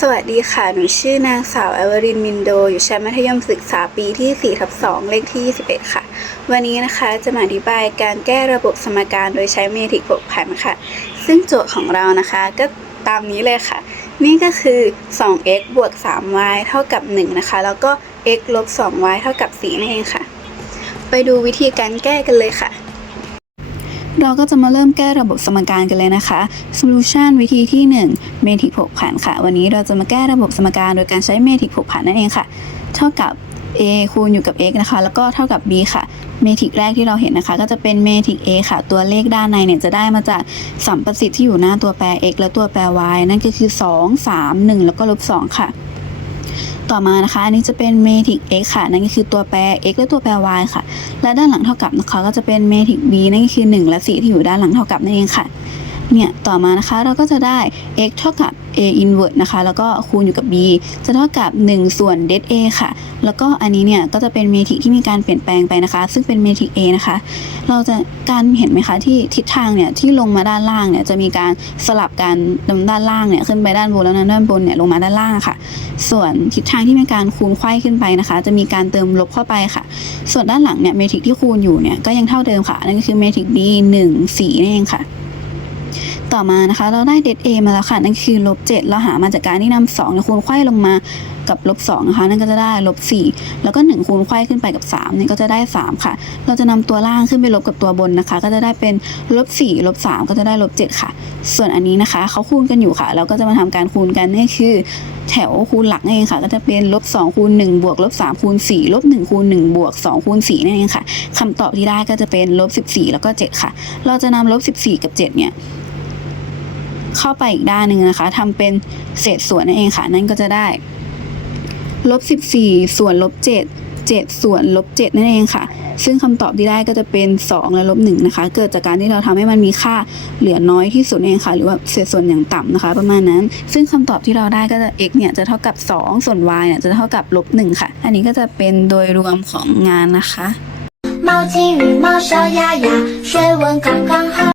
สวัสดีค่ะ หนูชื่อนางสาวเอเวอรินมินโด อยู่ชั้นมัธยมศึกษาปีที่ 4 ทับ 2 เลขที่ 21 ค่ะ วันนี้นะคะจะมาอธิบายการแก้ระบบสมการโดยใช้เมทริกผกผันค่ะ ซึ่งโจทย์ของเรานะคะก็ตามนี้เลยค่ะ นี่ก็คือ 2x บวก 3y เท่ากับ 1 นะคะ แล้วก็ x ลบ 2y เท่ากับ 4 นั่นเองค่ะ ไปดูวิธีการแก้กันเลยค่ะ เราก็จะมาเริ่มแก้ระบบสมการกันเลยนะคะ solution วิธีที่ 1 เมทริกผกผันค่ะ วันนี้เราจะมาแก้ระบบสมการโดยการใช้เมทริกผกผันนั่นเองค่ะ เท่ากับ a คูณอยู่กับ x นะคะ แล้วก็เท่ากับ b ค่ะ เมทริกแรกที่เราเห็นนะคะ ก็จะเป็นเมทริก a ค่ะ ตัวเลขด้านในเนี่ยจะได้มาจากสัมประสิทธิ์ที่อยู่หน้าตัวแปร x และตัวแปร y นั่นก็คือ 2 3 1 แล้วก็ลบ2ค่ะ ต่อมานะคะ อันนี้จะเป็นเมทริก x ค่ะ นั่นก็คือตัวแปร x และตัวแปร y ค่ะ และด้านหลังเท่ากับนะคะ ก็จะเป็นเมทริก b นั่นก็คือ 1 และ 4 ที่อยู่ด้านหลังเท่ากับนั่นเองค่ะ เนี่ยต่อมานะคะเราก็จะได้ x เท่ากับ a inverse นะคะ แล้วก็คูณอยู่กับ b จะเท่ากับ 1 ส่วน det a ค่ะ แล้วก็อันนี้เนี่ยก็จะเป็นเมทริกที่มีการเปลี่ยนแปลงไปนะคะ ซึ่งเป็นเมทริก a นะคะ เราจะการเห็นไหมคะที่ทิศทางเนี่ยที่ลงมาด้านล่างเนี่ยจะมีการสลับกันด้านล่างเนี่ยขึ้นไปด้านบนแล้วนั้นด้านบนเนี่ยลงมาด้านล่างค่ะ ส่วนทิศทางที่มีการคูณไขว้ขึ้นไปนะคะ จะมีการเติมลบเข้าไปค่ะ ส่วนด้านหลังเนี่ยเมทริกที่คูณอยู่เนี่ยก็ยังเท่าเดิมค่ะนั่นก็คือเมทริก b 1 4นั่นเองค่ะ ต่อมานะคะ เราได้เด a มาแล้วค่ะ นั่นคือลบ7เราหามาจากการที่นำ2เนี่ยคูณไขว้ลงมากับลบ2นะคะนั่นก็จะได้ลบ4แล้วก็1คูณไขว้ขึ้นไปกับ3เนี่ก็จะได้3ค่ะ เราจะนำตัวล่างขึ้นไปลบกับตัวบนนะคะ ก็จะได้เป็นลบ4ลบ3ก็จะได้ลบ7ค่ะ ส่วนอันนี้นะคะเขาคูณกันอยู่ค่ะ เราก็จะมาทำการคูณกันนี่คือ แถวคูณหลักเองค่ะ ก็จะเป็นลบ2คูณ1บวกลบ3คูณ4ลบ1คูณ1บวก2คูณ4นั่นเองค่ะคำตอบที่ได้ก็จะเป็นลบ14แล้วก็7ค่ะ เราจะนำลบ14กับ7เนี่ย เข้าไปอีกด้านหนึ่งนะคะทำเป็นเศษส่วนนั่นเองค่ะ นั่นก็จะได้ลบ14 ส่วนลบ7 7 ส่วนลบ7นั่นเองค่ะ ซึ่งคำตอบที่ได้ก็จะเป็น 2 และลบ1นะคะ เกิดจากการที่เราทำให้มันมีค่าเหลือน้อยที่สุดเองค่ะ หรือว่าเศษส่วนอย่างต่ำนะคะ ประมาณนั้น ซึ่งคำตอบที่เราได้ก็จะ x เนี่ยจะเท่ากับ 2 ส่วน y เนี่ยจะเท่ากับลบ1ค่ะ อันนี้ก็จะเป็นโดยรวมของงานนะคะ